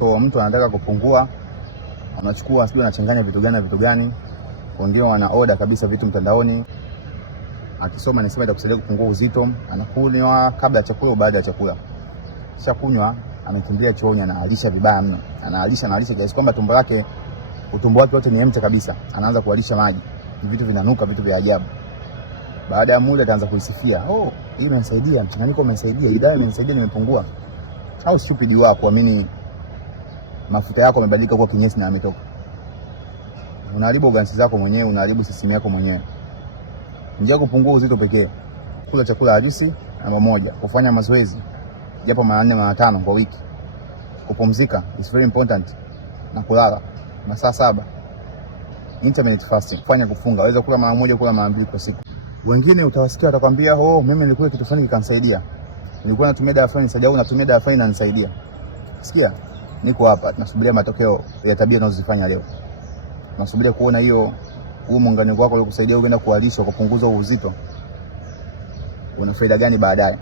So mtu anataka kupungua, anachukua sio, anachanganya vitu gani na vitu gani, ndio ana order kabisa vitu mtandaoni. Akisoma nisema itakusaidia kupungua uzito, anakunywa kabla ya chakula au baada ya chakula. Kisha kunywa, amekimbia chooni, anaalisha vibaya mno. Analisha kiasi kwamba utumbo wake wote ni empty kabisa. Anaanza kualisha maji. Vitu vinanuka, vitu vya ajabu. Baada ya muda ataanza kuisifia, "Oh, hii imenisaidia, mchanganyiko umenisaidia, hii dawa imenisaidia, nimepungua." Au stupid wao kuamini mafuta yako yamebadilika kuwa kinyesi na yametoka. Unaharibu organs zako mwenyewe, unaharibu system yako mwenyewe. Njia kupungua uzito pekee, kula chakula halisi, namba moja, kufanya mazoezi japo mara 4 mara 5 kwa wiki. Kupumzika is very important, na kulala masaa 7. Intermittent fasting, kufanya kufunga, waweza kula mara moja, kula mara 2 kwa siku. Wengine utawasikia watakwambia, "Oh, mimi nilikula kitu fulani kikanisaidia. Nilikuwa natumia dawa fulani sasa, au natumia dawa fulani inanisaidia." Sikia, niko hapa tunasubiria matokeo ya tabia unazozifanya leo. Tunasubiria kuona huo muunganiko wako uliokusaidia ukaenda kualisha kupunguza uzito una faida gani baadaye.